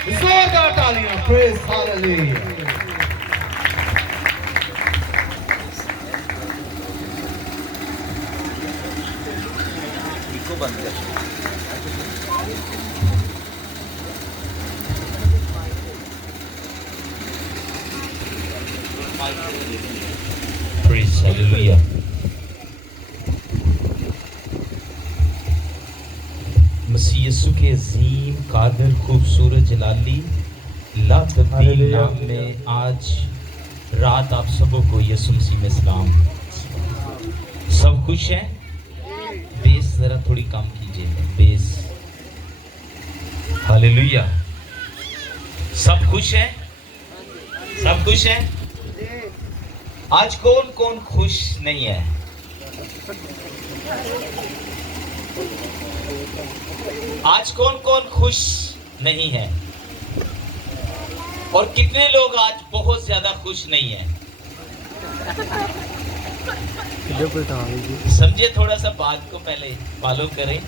जोरदार तालियां, praise hallelujah. Praise hallelujah. मसीह यीशु के अजीम कादर खूबसूरत जलाली ला तब्दील नाम में आज रात आप सबों को यीशु मसीह में सलाम। सब खुश हैं? बेस जरा थोड़ी कम कीजिए, बेस। हालेलुया। सब खुश हैं? सब खुश हैं? आज कौन कौन खुश नहीं है? आज कौन कौन खुश नहीं है? और कितने लोग आज बहुत ज्यादा खुश नहीं है? समझे, थोड़ा सा बात को पहले फॉलो करें।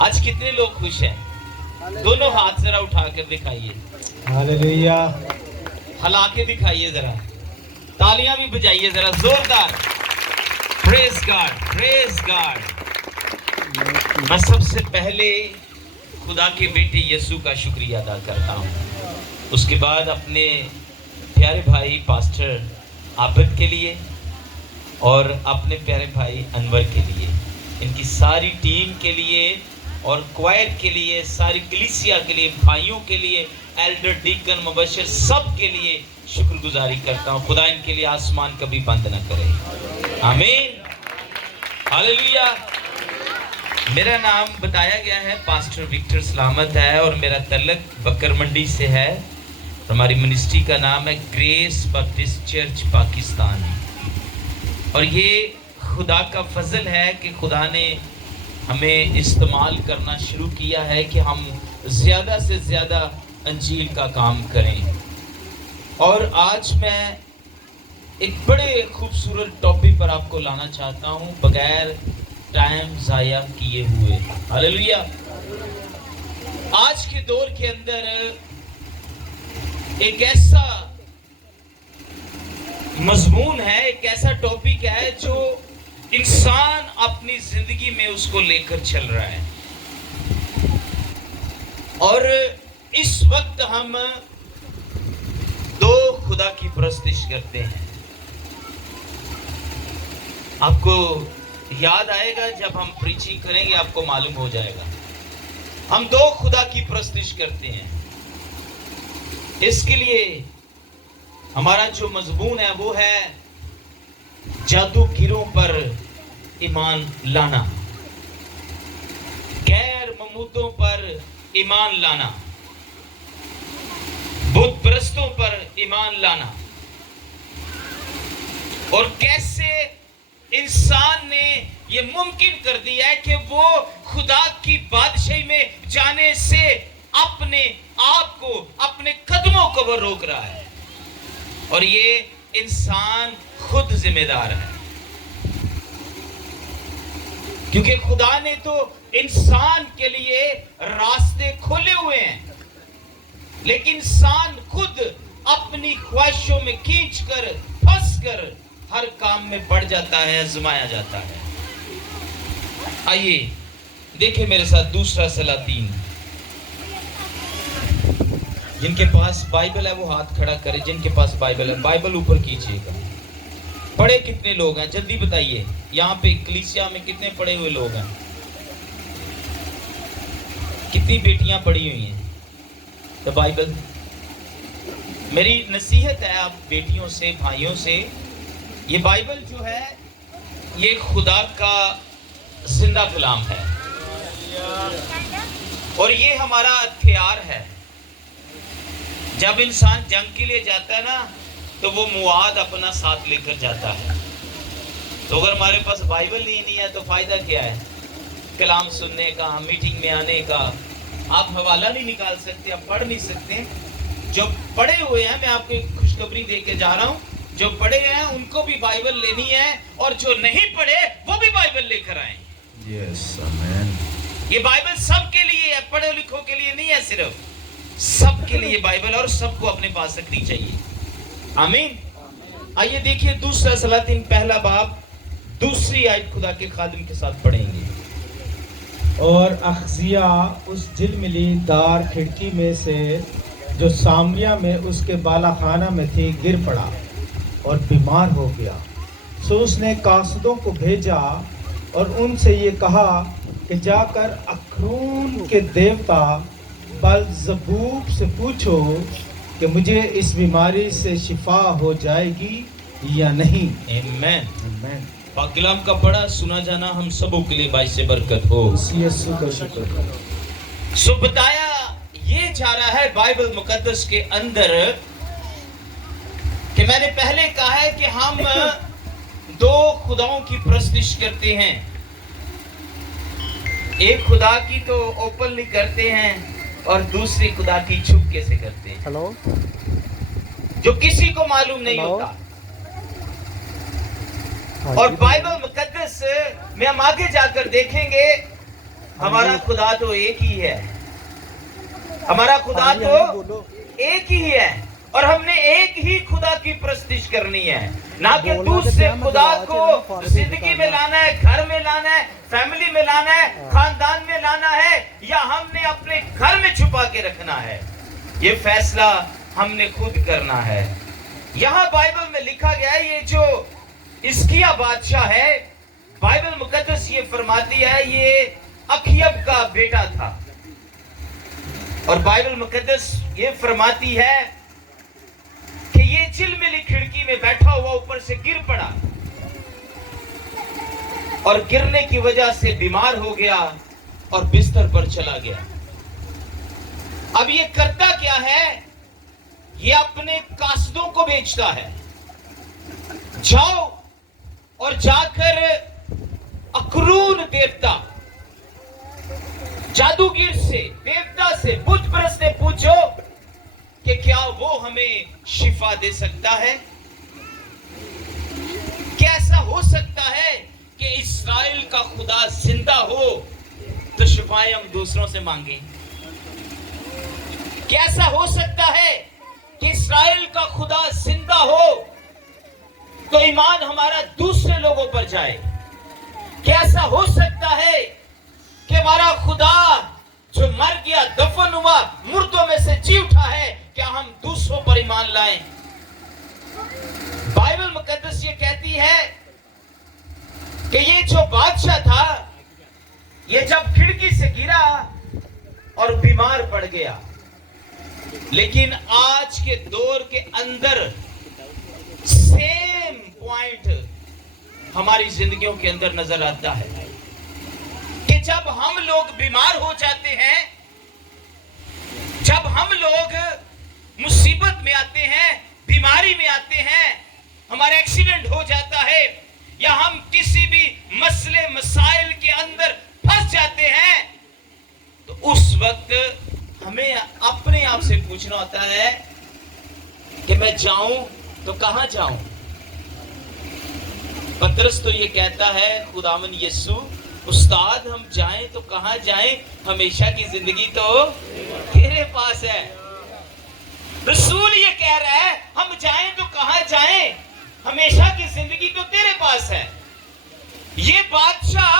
आज कितने लोग खुश हैं? दोनों हाथ जरा उठा कर दिखाइए। हालेलुया। हिला के दिखाइए जरा, तालियां भी बजाइए जरा जोरदार। Praise God, praise God. मैं सबसे पहले खुदा के बेटे यीशु का शुक्रिया अदा करता हूँ। उसके बाद अपने प्यारे भाई पास्टर आबिद के लिए और अपने प्यारे भाई अनवर के लिए, इनकी सारी टीम के लिए और क्वायर के लिए, सारी कलीसिया के लिए, भाइयों के लिए, एल्डर, डीकन, मुबशर, सब के लिए शुक्रगुजारी करता हूँ। खुदा इनके लिए आसमान कभी बंद न करे। आमीन, हालेलुया। मेरा नाम बताया गया है, पास्टर विक्टर सलामत है और मेरा तल्लक बकर मंडी से है। हमारी मिनिस्ट्री का नाम है ग्रेस बैप्टिस्ट चर्च पाकिस्तान। और ये खुदा का फजल है कि खुदा ने हमें इस्तेमाल करना शुरू किया है कि हम ज़्यादा से ज़्यादा अंजील का काम करें। और आज मैं एक बड़े खूबसूरत टॉपिक पर आपको लाना चाहता हूँ, बगैर टाइम ज़ाया किए हुए। हालेलुया। आज के दौर के अंदर एक ऐसा मजमून है, एक ऐसा टॉपिक है जो इंसान अपनी जिंदगी में उसको लेकर चल रहा है। और इस वक्त हम दो खुदा की परस्तिश करते हैं। आपको याद आएगा जब हम प्रीचिंग करेंगे, आपको मालूम हो जाएगा। हम दो खुदा की परस्तिश करते हैं। इसके लिए हमारा जो मजमून है वो है जादूगिरों पर ईमान लाना, गैर ममूदों पर ईमान लाना, बुत परस्तों पर ईमान लाना, और कैसे इंसान ने ये मुमकिन कर दिया है कि वो खुदा की बादशाही में जाने से अपने आप को, अपने कदमों को वो रोक रहा है। और ये इंसान खुद जिम्मेदार है, क्योंकि खुदा ने तो इंसान के लिए रास्ते खोले हुए हैं, लेकिन इंसान खुद अपनी ख्वाहिशों में खींचकर, फंसकर हर काम में पड़ जाता है, आजमाया जाता है। आइए देखिए मेरे साथ दूसरा सलातीन। जिनके पास बाइबल है वो हाथ खड़ा करे। जिनके पास बाइबल है, बाइबल ऊपर कीजिएगा। पढ़े कितने लोग हैं जल्दी बताइए। यहाँ पे कलीसिया में कितने पढ़े हुए लोग हैं? कितनी बेटियां पढ़ी हुई हैं? तो बाइबल, मेरी नसीहत है आप बेटियों से, भाइयों से, ये बाइबल जो है ये खुदा का जिंदा कलाम है और ये हमारा हथियार है। जब इंसान जंग के लिए जाता है ना, तो वो मुआद अपना साथ लेकर जाता है। तो अगर हमारे पास बाइबल नहीं है तो फायदा क्या है कलाम सुनने का, मीटिंग में आने का? आप हवाला नहीं निकाल सकते, आप पढ़ नहीं सकते। जो पढ़े हुए हैं, मैं आपको एक खुशखबरी दे के जा रहा हूँ, जो पढ़े हैं उनको भी बाइबल लेनी है, और जो नहीं पढ़े वो भी बाइबल लेकर आए। यस, आमीन। ये बाइबल सबके लिए है, पढ़े लिखों के लिए नहीं है, सिर्फ सबके लिए बाइबल, और सबको अपने पास रखनी चाहिए। आमीन। आइए देखिए दूसरा सलातीन पहला बाब दूसरी आयत खुदा के खादिम के साथ पढ़ेंगे। और अखजिया उस झिलमिली दार खिड़की में से जो सामरिया में उसके बालाखाना में थी गिर पड़ा और बीमार हो गया। सो उसने कासदों को भेजा और उनसे ये कहा कि जाकर अखरून के देवता बलजबूब से पूछो कि मुझे इस बीमारी से शिफा हो जाएगी या नहीं। आमीन। आमीन। पाक कलाम का पढ़ा सुना जाना हम सबों के लिए बाइस से बरकत हो। यीशु का शुक्र करो। सो बताया ये जा रहा है बाइबल मुकद्दस के अंदर कि मैंने पहले कहा है कि हम दो खुदाओं की प्रस्तिश करते हैं। एक खुदा की तो ओपनली करते हैं और दूसरी खुदा की छुपके से करते हैं। हेलो, जो किसी को मालूम नहीं हेलो। होता। और बाइबल मुकद्दस में हम आगे जाकर देखेंगे हमारा खुदा तो एक ही है, हमारा खुदा तो एक ही है, और हमने एक ही खुदा की प्रस्तिश करनी है, ना कि दूसरे खुदा को जिंदगी में लाना है, घर में लाना है, फैमिली में लाना है, खानदान में लाना है, या हमने अपने घर में छुपा के रखना है। ये फैसला हमने खुद करना है। यहाँ बाइबल में लिखा गया है, ये जो हिजकिय्याह बादशाह है, बाइबल मुकद्दस ये फरमाती है ये अखयब का बेटा था, और बाइबल मुकद्दस ये फरमाती है कि ये झिलमिली खिड़की में बैठा हुआ ऊपर से गिर पड़ा और गिरने की वजह से बीमार हो गया और बिस्तर पर चला गया। अब ये करता क्या है, ये अपने कासदों को बेचता है, जाओ और जाकर अखरून देवता, जादूगर से, देवता से, बुत परस्त से पूछो कि क्या वो हमें शिफा दे सकता है। कैसा हो सकता है कि इस्राएल का खुदा जिंदा हो तो शिफाएं हम दूसरों से मांगे। कैसा हो सकता है कि इस्राएल का खुदा जिंदा हो तो ईमान हमारा दूसरे लोगों पर जाए। कैसा हो सकता है कि हमारा खुदा जो मर गया, दफन हुआ, मुर्दों में से जी उठा है, क्या हम दूसरों पर ईमान लाएं। बाइबल मुकद्दस ये कहती है कि ये जो बादशाह था, ये जब खिड़की से गिरा और बीमार पड़ गया, लेकिन आज के दौर के अंदर सेम पॉइंट हमारी जिंदगियों के अंदर नजर आता है कि जब हम लोग बीमार हो जाते हैं, जब हम लोग मुसीबत में आते हैं, बीमारी में आते हैं, हमारा एक्सीडेंट हो जाता है, या हम किसी भी मसले मसाइल के अंदर फंस जाते हैं, तो उस वक्त हमें अपने आप से पूछना होता है कि मैं जाऊं तो कहां जाऊं। पतरस तो ये कहता है, खुदावन यीशु उस्ताद हम जाएं तो कहां जाएं, हमेशा की जिंदगी तो तेरे पास है। रसूल ये कह रहा है, हम जाएं तो कहां जाएं, हमेशा की जिंदगी तो तेरे पास है। ये बादशाह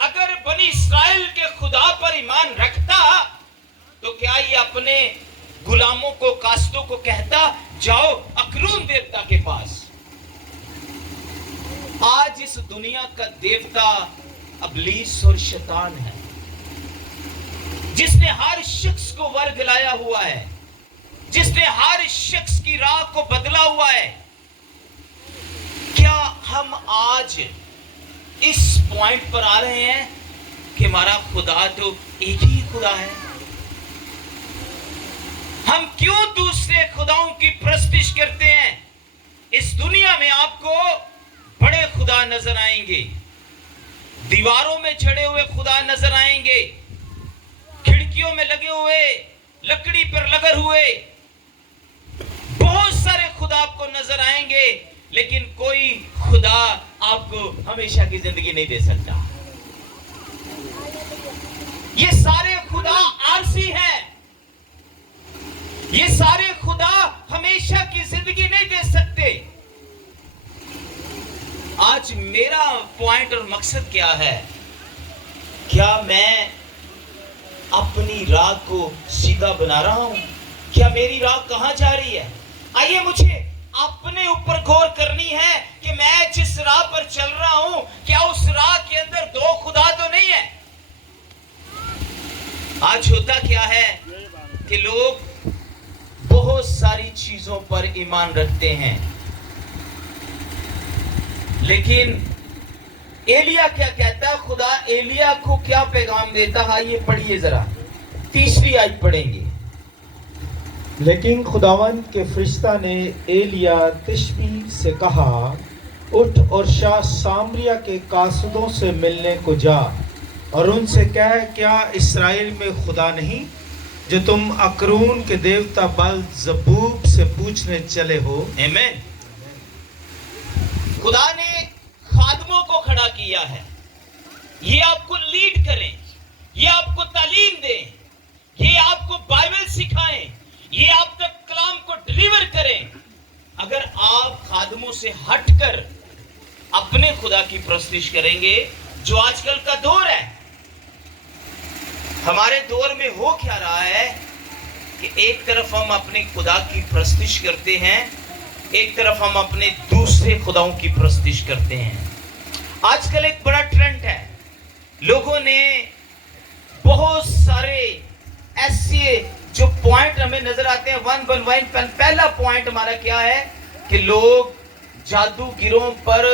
अगर बनी इस्राएल के खुदा पर ईमान रखता तो क्या ये अपने गुलामों को, कास्तों को कहता जाओ अखरून देवता के पास। आज इस दुनिया का देवता इब्लीस और शैतान है, जिसने हर शख्स को वर दिलाया हुआ है, जिसने हर शख्स की राह को बदला हुआ है। क्या हम आज इस पॉइंट पर आ रहे हैं कि हमारा खुदा तो एक ही खुदा है? हम क्यों दूसरे खुदाओं की प्रस्तिश करते हैं? इस दुनिया में आपको बड़े खुदा नजर आएंगे, दीवारों में चढ़े हुए खुदा नजर आएंगे, खिड़कियों में लगे हुए, लकड़ी पर लगे हुए बहुत सारे खुदा आपको नजर आएंगे, लेकिन कोई खुदा आपको हमेशा की जिंदगी नहीं दे सकता। ये सारे खुदा ये सारे खुदा हमेशा की जिंदगी नहीं दे सकते। आज मेरा पॉइंट और मकसद क्या है? क्या मैं अपनी राह को सीधा बना रहा हूं? क्या मेरी राह कहां जा रही है? आइए मुझे अपने ऊपर गौर करनी है कि मैं जिस राह पर चल रहा हूं, क्या उस राह के अंदर दो खुदा तो नहीं है? आज होता क्या है कि लोग बहुत सारी चीजों पर ईमान रखते हैं, लेकिन एलिया क्या कहता है? खुदा एलिया को क्या पैगाम देता है? ये पढ़िए जरा, 3री आयत पढ़ेंगे। लेकिन खुदावंद के फरिश्ता ने एलिया तिशबी से कहा, उठ और शाह सामरिया के कासदों से मिलने को जा और उनसे कह, क्या इस्राएल में खुदा नहीं जो तुम अकरून के देवता बल जबूब से पूछने चले हो? आमीन। खुदा ने खादमों को खड़ा किया है, ये आपको लीड करें, ये आपको तालीम दें, ये आपको बाइबल सिखाएं, ये आप तक कलाम को डिलीवर करें। अगर आप खादमों से हटकर अपने खुदा की प्रस्तिश करेंगे, जो आजकल का दौर है, हमारे दौर में हो क्या रहा है कि एक तरफ हम अपने खुदा की प्रस्तिश करते हैं, एक तरफ हम अपने दूसरे खुदाओं की प्रस्तिश करते हैं। आजकल एक बड़ा ट्रेंड है, लोगों ने बहुत सारे ऐसे जो पॉइंट हमें नजर आते हैं, वन वन वन। पहला पॉइंट हमारा क्या है कि लोग जादूगिरों पर,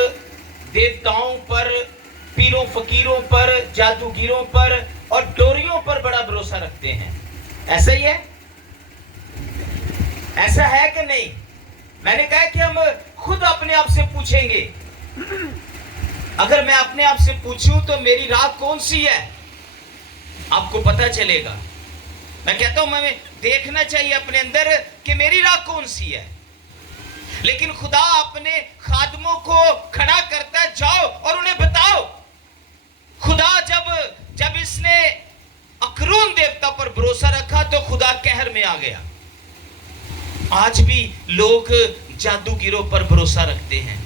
देवताओं पर, पीरों फकीरों पर, जादूगिरों पर और डोरियों पर बड़ा भरोसा रखते हैं। ऐसा ही है? ऐसा है कि नहीं? मैंने कहा कि हम खुद अपने आप से पूछेंगे। अगर मैं अपने आप से पूछूं तो मेरी राह कौन सी है, आपको पता चलेगा। मैं कहता हूं हमें देखना चाहिए अपने अंदर कि मेरी राह कौन सी है। लेकिन खुदा अपने खादमों को खड़ा करता है, जाओ और उन्हें बताओ। खुदा जब इसने अकरून देवता पर भरोसा रखा तो खुदा कहर में आ गया। आज भी लोग जादूगिरों पर भरोसा रखते हैं।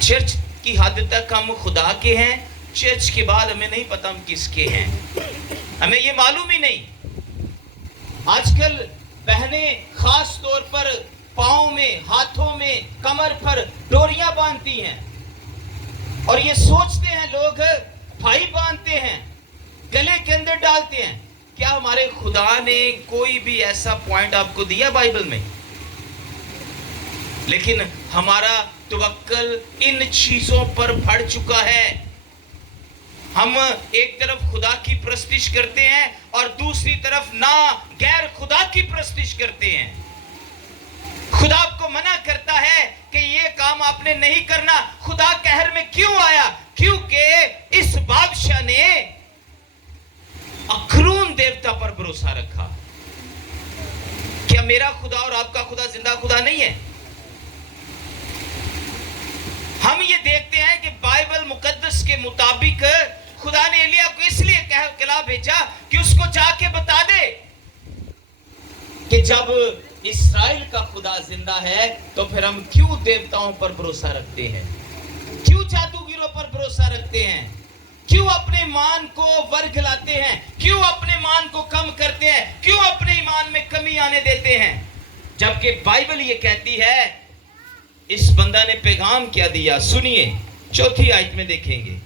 चर्च की हद तक हम खुदा के हैं, चर्च के बाद हमें नहीं पता हम किसके हैं, हमें ये मालूम ही नहीं। आजकल बहनें खास तौर पर पाँव में, हाथों में, कमर पर डोरियां बांधती हैं और ये सोचते हैं लोग, भाई बांधते हैं, गले के अंदर डालते हैं। क्या हमारे खुदा ने कोई भी ऐसा पॉइंट आपको दिया बाइबल में? लेकिन हमारा तवक्कल इन चीजों पर बढ़ चुका है। हम एक तरफ खुदा की प्रस्तिश करते हैं और दूसरी तरफ ना गैर खुदा की प्रस्तिश करते हैं। खुदा आपको मना करता है कि ये काम आपने नहीं करना। खुदा कहर में क्यों आया? क्योंकि इस बादशाह ने अकरून देवता पर भरोसा रखा। क्या मेरा खुदा और आपका खुदा जिंदा खुदा नहीं है? हम ये देखते हैं कि बाइबल मुकद्दस के मुताबिक खुदा ने एलिया को इसलिए कहला भेजा कि उसको जाके बता दे कि जब इस्राएल का खुदा जिंदा है तो फिर हम क्यों देवताओं पर भरोसा रखते हैं, क्यों जादूगिरों पर भरोसा रखते हैं, क्यों अपने ईमान को वर्गलाते हैं, क्यों अपने ईमान को कम करते हैं, क्यों अपने ईमान में कमी आने देते हैं। जबकि बाइबल ये कहती है, इस बंदा ने पैगाम क्या दिया, सुनिए, 4 आयत में देखेंगे।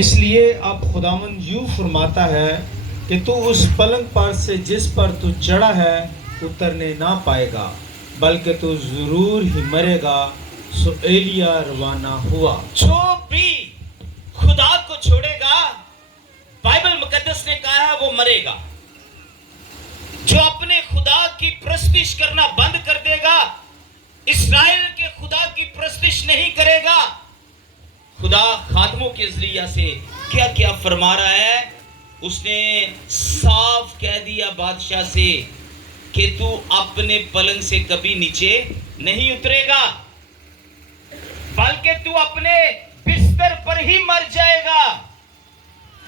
इसलिए अब खुदावंद यूं फरमाता है कि तू उस पलंग पर से जिस पर तू चढ़ा है उतरने ना पाएगा, बल्कि तू जरूर ही मरेगा। सो एलिया रवाना हुआ। जो भी खुदा को छोड़ेगा, बाइबल मुकद्दस ने कहा है वो मरेगा। जो अपने खुदा की प्रस्तिश करना बंद कर देगा, इस्राएल के खुदा की प्रस्तिश नहीं करेगा। खुदा खादमों के जरिया से क्या क्या फरमा रहा है, उसने साफ कह दिया बादशाह से कि तू अपने पलंग से कभी नीचे नहीं उतरेगा, बल्कि तू अपने बिस्तर पर ही मर जाएगा।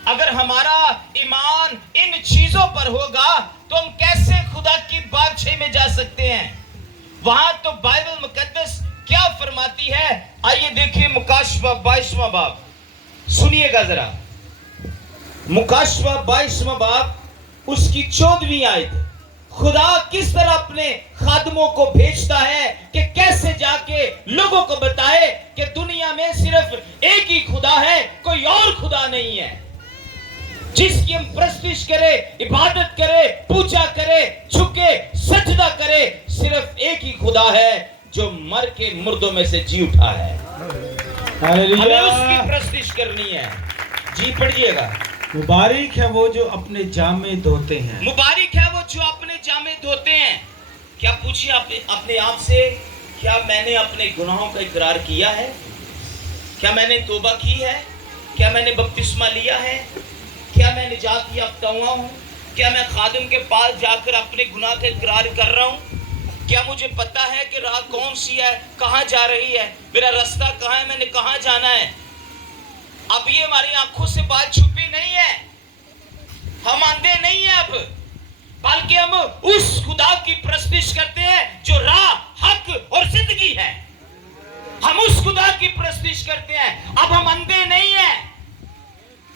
अगर हमारा ईमान इन चीजों पर होगा तो हम कैसे खुदा की बादशाही में जा सकते हैं? वहां तो बाइबल मुकद्दस क्या फरमाती है? आइए देखिए मुकाशवा 22वां बाब, सुनिएगा जरा। मुकाशवा 22वां बाब उसकी 14वीं आयत। खुदा किस तरह अपने खादमों को भेजता है कि कैसे जाके लोगों को बताए कि दुनिया में सिर्फ एक ही खुदा है, कोई और खुदा नहीं है, जिसकी हम प्रस्तिश करे, इबादत करे, पूजा करे, झुके, सजदा करे। सिर्फ एक ही खुदा है जो मर के मुर्दों में से जी उठा है। हमें उसकी प्रस्तिश करनी है। जी पढ़िएगा। मुबारक है वो जो अपने जामे धोते हैं। मुबारक है वो जो अपने जामे धोते हैं। क्या पूछिए अपने आप से, क्या मैंने अपने गुनाहों का इकरार किया है? क्या मैंने तौबा की है? क्या मैंने बपतिस्मा लिया है? क्या मैं निजात याफ्ता हुआ हूँ? क्या मैं खादिम के पास जाकर अपने गुनाह का इकरार कर रहा हूँ? क्या मुझे पता है कि राह कौन सी है, कहाँ जा रही है, मेरा रास्ता कहाँ है, मैंने कहाँ जाना है? अब ये हमारी आंखों से बात छुपी नहीं है, हम अंधे नहीं है अब, बल्कि हम उस खुदा की प्रस्तिश करते हैं जो राह, हक और जिंदगी है। हम उस खुदा की प्रस्तिश करते हैं। अब हम अंधे नहीं है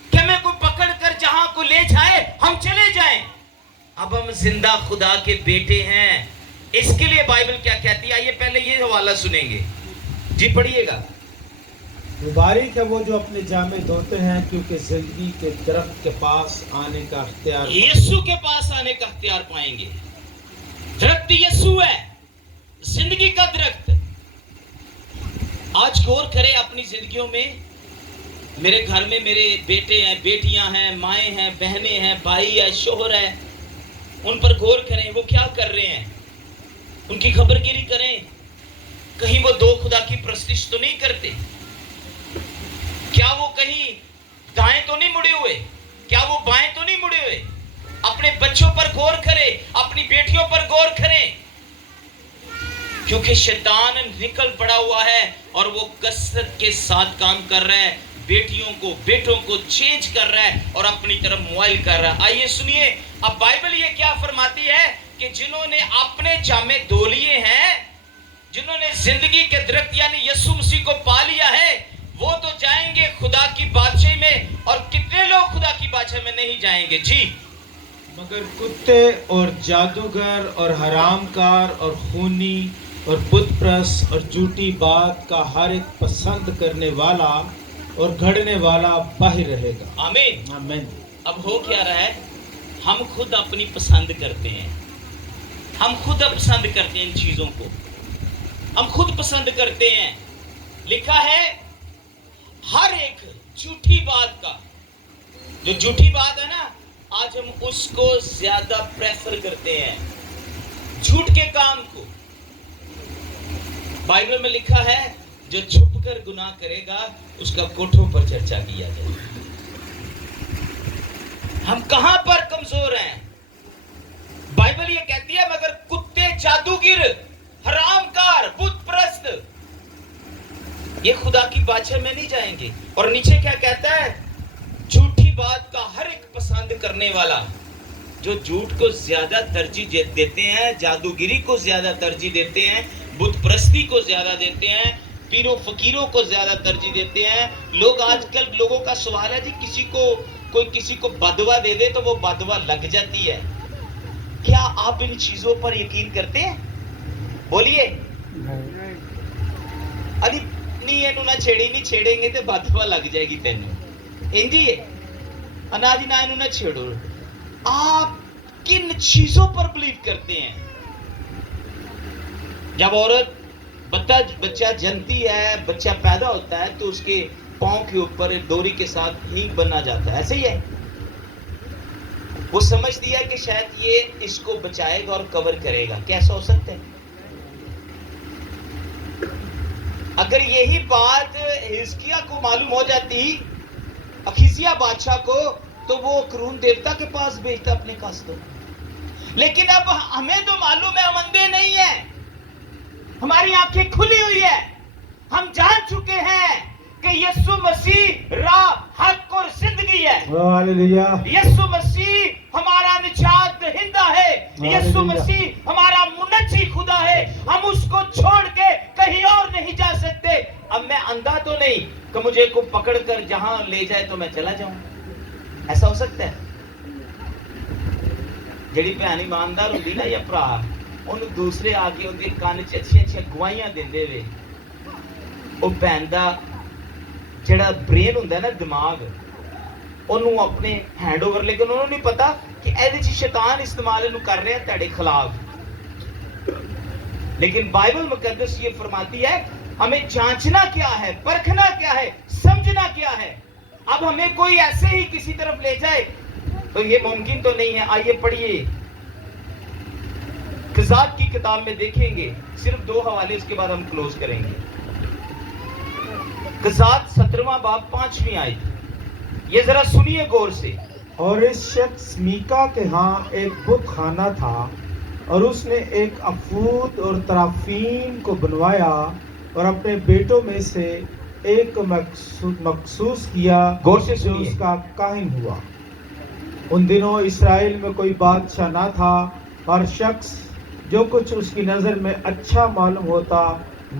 कि हमें कोई पकड़ कर जहां को ले जाए हम चले जाएं। अब हम जिंदा खुदा के बेटे हैं। इसके लिए बाइबल क्या कहती है? आइए पहले ये हवाला सुनेंगे। जी पढ़िएगा। मुबारक है वो जो अपने जामे धोते हैं, क्योंकि जिंदगी के दरख्त के पास आने का अख्तियार, यीशु के पास आने का अख्तियार पाएंगे। दरख्त यीशु है, जिंदगी का दरख्त। आज गौर करें अपनी जिंदगियों में। मेरे घर में मेरे बेटे हैं, बेटियां हैं, माएँ हैं, बहनें हैं, भाई है, शोहर है। उन पर गौर करें, वो क्या कर रहे हैं, उनकी खबरगिरी करें। कहीं वो दो खुदा की प्रस्तिश तो नहीं करते? क्या वो कहीं दाएं तो नहीं मुड़े हुए? क्या वो बाएं तो नहीं मुड़े हुए? अपने बच्चों पर गौर करें, अपनी बेटियों पर गौर करें, क्योंकि शैतान निकल पड़ा हुआ है और वो कसरत के साथ काम कर रहा है। बेटियों को, बेटों को चेंज कर रहा है और अपनी तरफ मोबाइल कर रहा है। आइए सुनिए, अब बाइबल ये क्या फरमाती है कि जिन्होंने अपने जामे धो लिए हैं, जिन्होंने जिंदगी के दरख्त यानी यीशु मसीह को पा लिया है, वो तो जाएंगे खुदा की बादशाही में। और कितने लोग खुदा की बादशाही में नहीं जाएंगे? जी, मगर कुत्ते और जादूगर और हरामकार और खूनी और बुतप्रस्त और झूठी बात का हर एक पसंद करने वाला और घड़ने वाला बाहर रहेगा। आमीन, आमीन। अब हो क्या रहा है? हम खुद अपनी पसंद करते हैं, हम खुद पसंद करते हैं इन चीजों को, हम खुद पसंद करते हैं। लिखा है हर एक झूठी बात का, जो झूठी बात है ना, आज हम उसको ज्यादा प्रेफर करते हैं, झूठ के काम को। बाइबल में लिखा है जो छुपकर गुनाह करेगा उसका कोठों पर चर्चा किया जाए। हम कहां पर कमजोर हैं? बाइबल ये कहती है मगर कुत्ते, जादूगिर, हरामकार, बुतप्रस्त ये खुदा की बादशाही में नहीं जाएंगे। और नीचे क्या कहता है? झूठी बात का हर एक पसंद करने वाला, जो झूठ को ज्यादा तरजीह देते हैं, जादूगिरी को ज्यादा तरजीह देते हैं, बुतप्रस्ती को ज्यादा देते हैं, पीरों फकीरों को ज्यादा तरजीह देते हैं। लोग आजकल, लोगों का सवाल है जी, कोई किसी को बदवा दे दे तो वो बदवा लग जाती है। क्या आप इन चीजों पर यकीन करते हैं? बोलिए। अरे नहीं, इन्हों ना छेड़ी, नहीं छेड़ेंगे तो बदवा लग जाएगी तेनों, इंजी है अनाजी ना, इन्हों ना छेड़ो। आप किन चीजों पर बिलीव करते हैं? जब औरत बच्चा जनती है, बच्चा पैदा होता है, तो उसके पांव के ऊपर डोरी के साथ हींग बना जाता है, ऐसे ही है। वो समझती है कि शायद ये इसको बचाएगा और कवर करेगा। कैसा हो सकता है? अगर यही बात हिजकिय्याह को मालूम हो जाती, अखीसिया बादशाह को, तो वो करून देवता के पास भेजता अपने कास्तों। लेकिन अब हमें तो मालूम है, हम अंधे नहीं है, हमारी आंखें खुली हुई है। हम जान चुके हैं कि यीशु मसीह राह, हक और जिंदगी है। हालेलुया। यीशु मसीह हमारा निजात दहिंदा है। यीशु मसीह हमारा मुनज्जी खुदा है, हम उसको छोड़ के कहीं और नहीं जा सकते। अब मैं अंधा तो नहीं कि मुझे को पकड़ कर जहां ले जाए तो मैं चला जाऊं, ऐसा हो सकता है? ਜਿਹੜੀ ਭੈਣ ਇਮਾਨਦਾਰ ਹੁੰਦੀ ਨਾ ਜਾਂ ਭਰਾ, ਉਹਨੂੰ ਦੂਸਰੇ ਆ ਕੇ ਉਹਦੇ ਕੰਨ 'ਚ ਅੱਛੀਆਂ ਗਵਾਹੀਆਂ ਦਿੰਦੇ ਵੇ, ਉਹ ਭੈਣ ਦਾ ਜਿਹੜਾ ਬ੍ਰੇਨ ਹੁੰਦਾ ਨਾ, ਦਿਮਾਗ, ਉਹਨੂੰ ਆਪਣੇ ਹੈਂਡਓਵਰ, ਲੇਕਿਨ ਉਹਨੂੰ ਨਹੀਂ ਪਤਾ ਕਿ ਇਹਦੇ 'ਚ ਸ਼ੈਤਾਨ ਇਸਤੇਮਾਲ ਇਹਨੂੰ ਕਰ ਰਿਹਾ ਤੁਹਾਡੇ ਖਿਲਾਫ। लेकिन बाइबल मुकद्दस ये फरमाती है हमें जांचना क्या है, परखना क्या है, समझना क्या है। अब हमें कोई ऐसे ही किसी तरफ ले जाए तो ये मुमकिन तो नहीं है। आइए पढ़िए, क़ज़ात की किताब में देखेंगे, सिर्फ 2 हवाले, उसके बाद हम क्लोज करेंगे। क़ज़ात 17वां बाब 5वीं आयत, ये जरा सुनिए गौर से। और इस शख्स मीका के यहाँ एक बुत खाना था, और उसने एक अफूद और तराफीम को बनवाया और अपने बेटों में से एक को मखसूस किया, गौर से जो सुनिए। उसका काहिन हुआ। उन दिनों इसराइल में कोई बादशाह ना था, हर शख्स जो कुछ उसकी नज़र में अच्छा मालूम होता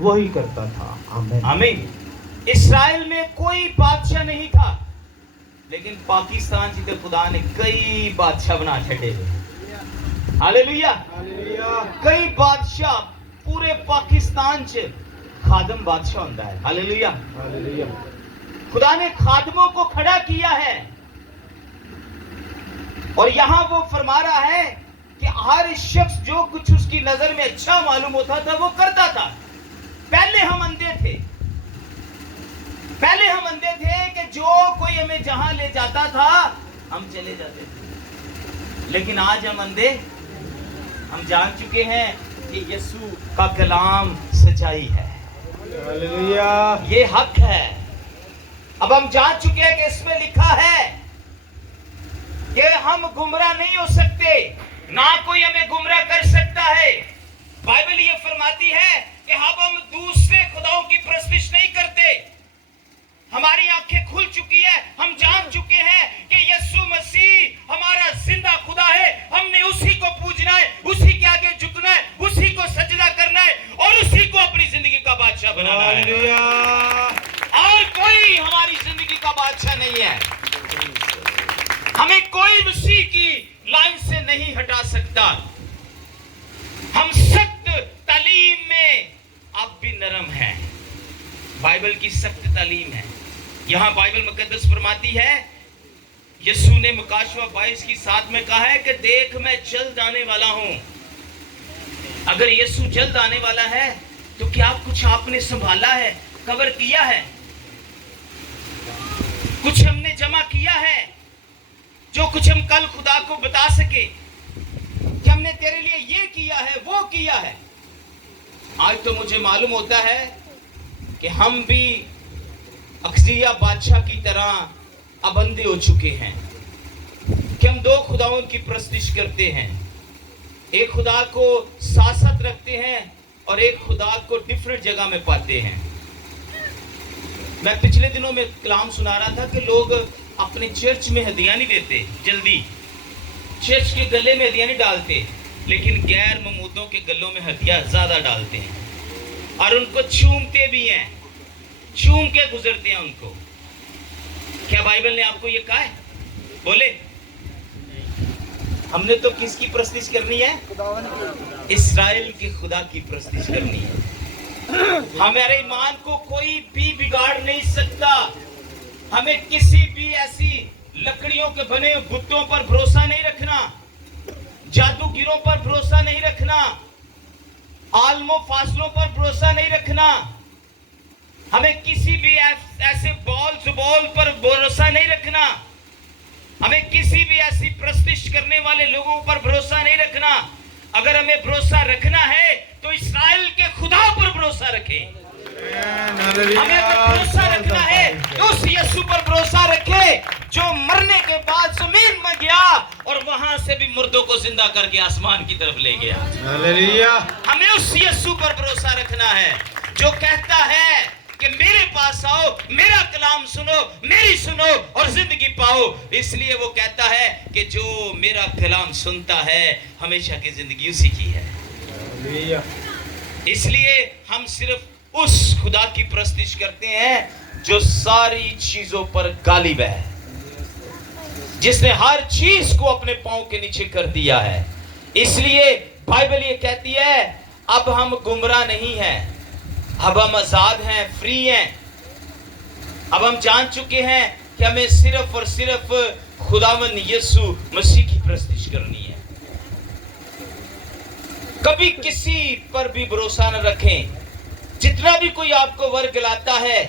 वही करता था। आमीन आमीन। इसराइल में कोई बादशाह नहीं था, लेकिन पाकिस्तान जिते खुदा ने कई बादशाह बना छड़े। हालेलुया। कई बादशाह पूरे पाकिस्तान च खादम बादशाह होता है। हालेलुया। खुदा ने खादमों को खड़ा किया है, और यहां वो फरमा रहा है कि हर शख्स जो कुछ उसकी नजर में अच्छा मालूम होता था वो करता था। पहले हम अंधे थे, पहले हम अंधे थे कि जो कोई हमें जहां ले जाता था हम चले जाते थे, लेकिन आज हम अंधे, हम जान चुके हैं कि यीशु का कलाम सच्चाई है, हालेलुया। ये हक है। अब हम जान चुके हैं कि इसमें लिखा है कि हम गुमराह नहीं हो सकते, ना कोई हमें गुमराह कर सकता है। बाइबल ये फरमाती है कि अब हम दूसरे खुदाओं की परस्तिश नहीं करते। हमारी आंखें खुल चुकी है, हम जान चुके हैं कि यीशु मसीह हमारा जिंदा खुदा है। हमने उसी को पूजना है, उसी के आगे झुकना है, उसी को सजदा करना है, और उसी को अपनी जिंदगी का बादशाह बनाना है। हालेलुया। और कोई हमारी जिंदगी का बादशाह नहीं है। हमें कोई मसीह की लाइन से नहीं हटा सकता। हम सख्त तालीम में अब भी नरम हैं। बाइबल की सख्त तालीम है। यहां बाइबल मुकद्दस फरमाती है, यीशु ने मुकाशवा 22 की 7 में कहा है कि देख मैं जल्द आने वाला हूं। अगर यीशु जल्द आने वाला है तो क्या कुछ आपने संभाला है, कवर किया है, कुछ हमने जमा किया है जो कुछ हम कल खुदा को बता सके कि हमने तेरे लिए ये किया है, वो किया है। आज तो मुझे मालूम होता है कि हम भी अक्सिया बादशाह की तरह अब अंधे हो चुके हैं कि हम 2 खुदाओं की परस्तिश करते हैं। एक खुदा को साथ साथ रखते हैं और एक खुदा को डिफरेंट जगह में पाते हैं। मैं पिछले दिनों में कलाम सुना रहा था कि लोग अपने चर्च में हदिया नहीं देते, जल्दी चर्च के गले में हदिया नहीं डालते, लेकिन गैर ममूदों के गलों में हदिया ज्यादा डालते हैं और उनको चूमते भी हैं, चूम के गुजरते हैं उनको। क्या बाइबल ने आपको ये कहा है? बोले। हमने तो किसकी प्रस्तिश करनी है? इस्राएल के खुदा की प्रस्तिश करनी है। हमारे ईमान को कोई भी बिगाड़ नहीं सकता। हमें किसी भी ऐसी लकड़ियों के बने बुतों पर भरोसा नहीं रखना, जादूगिरों पर भरोसा नहीं रखना, आलमों फासलों पर भरोसा नहीं रखना। हमें किसी भी ऐसे बॉल पर भरोसा नहीं रखना। हमें किसी भी ऐसी प्रस्तिश करने वाले लोगों पर भरोसा नहीं रखना। अगर हमें भरोसा रखना है तो इस्राएल के खुदा पर भरोसा रखें। हमें अगर भरोसा रखना है तो उस यीशु पर भरोसा रखे जो मरने के बाद जमीन में गया और वहां से भी मुर्दों को जिंदा करके आसमान की तरफ ले गया। हालेलुया। हमें उस यीशु पर भरोसा रखना है जो कहता है کہ میرے پاس آؤ, میرا کلام سنو, میری سنو اور زندگی پاؤ. اس لیے وہ کہتا ہے کہ جو میرا کلام سنتا ہے ہمیشہ کی زندگی اسی کی ہے. اس لیے ہم صرف اس خدا کی پرستش کرتے ہیں جو ساری چیزوں پر غالب ہے, جس نے ہر چیز کو اپنے پاؤں کے نیچے کر دیا ہے. اس لیے بائبل یہ کہتی ہے اب ہم گمراہ نہیں ہیں, اب ہم آزاد ہیں, فری ہیں. اب ہم جان چکے ہیں کہ ہمیں صرف اور صرف خداوند یسوع مسیح کی پرستش کرنی ہے. کبھی کسی پر بھی بھروسہ نہ رکھیں. جتنا بھی کوئی آپ کو ورگلاتا ہے,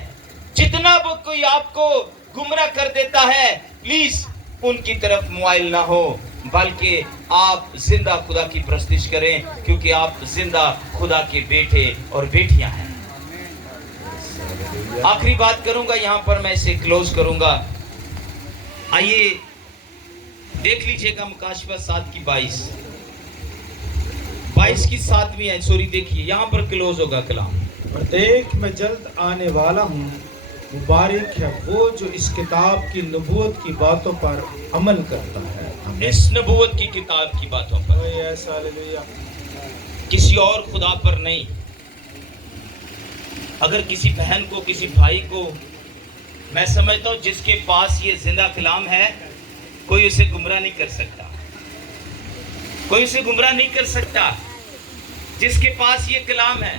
جتنا بھی کوئی آپ کو گمراہ کر دیتا ہے, پلیز ان کی طرف موائل نہ ہو, بلکہ آپ زندہ خدا کی پرستش کریں, کیونکہ آپ زندہ خدا کے بیٹے اور بیٹیاں ہیں. آخری بات کروں گا یہاں پر, میں اسے کلوز کروں گا. آئیے دیکھ لیجئے گا مکاشفہ 7:22 کی 7ویں ہے. سوری دیکھیے یہاں پر کلوز ہوگا کلام. اور دیکھ میں جلد آنے والا ہوں, مبارک ہے وہ جو اس کتاب کی نبوت کی باتوں پر عمل کرتا ہے. اس نبوت کی کتاب کی باتوں پر, کسی اور خدا پر نہیں. اگر کسی بہن کو, کسی بھائی کو, میں سمجھتا ہوں جس کے پاس یہ زندہ کلام ہے, کوئی اسے گمراہ نہیں کر سکتا, کوئی اسے گمراہ نہیں کر سکتا جس کے پاس یہ کلام ہے.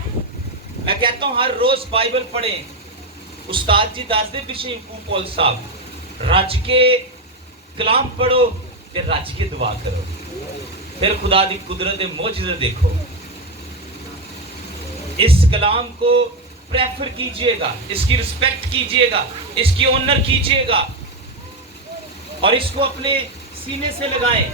میں کہتا ہوں ہر روز بائبل پڑھیں. استاد جی دس دے پیچھے پول صاحب, رج کے کلام پڑھو, پھر رج کے دعا کرو, پھر خدا دی قدرت معجزے دیکھو. اس کلام کو پریفر کیجئے گا, اس کی رسپیکٹ کیجئے گا, اس کی آنر کیجئے گا, اور اس کو اپنے سینے سے لگائیں,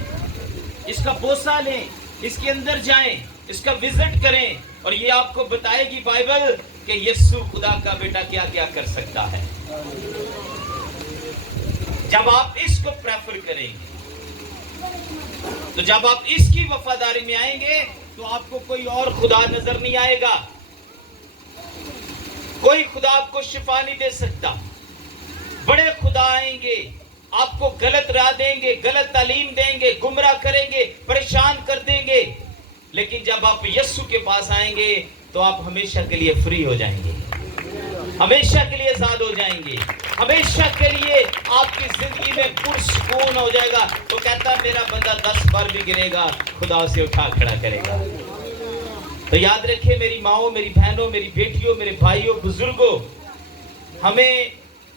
اس کا بوسہ لیں, اس کے اندر جائیں, اس کا وزٹ کریں, اور یہ آپ کو بتائے گی بائبل کہ یسوع خدا کا بیٹا کیا کیا کر سکتا ہے. جب آپ اس کو پریفر کریں گے, تو جب آپ اس کی وفاداری میں آئیں گے, تو آپ کو کوئی اور خدا نظر نہیں آئے گا. کوئی خدا آپ کو شفا نہیں دے سکتا. بڑے خدا آئیں گے, آپ کو غلط راہ دیں گے, غلط تعلیم دیں گے, گمراہ کریں گے, پریشان کر دیں گے. لیکن جب آپ یسوع کے پاس آئیں گے تو آپ ہمیشہ کے لیے فری ہو جائیں گے, ہمیشہ کے لیے آزاد ہو جائیں گے, ہمیشہ کے لیے آپ کی زندگی میں پرسکون ہو جائے گا. تو کہتا ہے میرا بندہ 10 بار بھی گرے گا, خدا اسے اٹھا کھڑا کرے گا. تو یاد رکھیں میری ماؤں, میری بہنوں, میری بیٹیوں, میرے بھائیوں, بزرگوں, ہمیں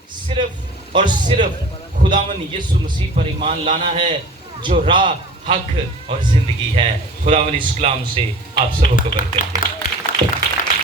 صرف اور صرف خداوند یسوع مسیح پر ایمان لانا ہے جو راہ, حق اور زندگی ہے. خداوند اس کلام سے آپ سب کو برکت دے.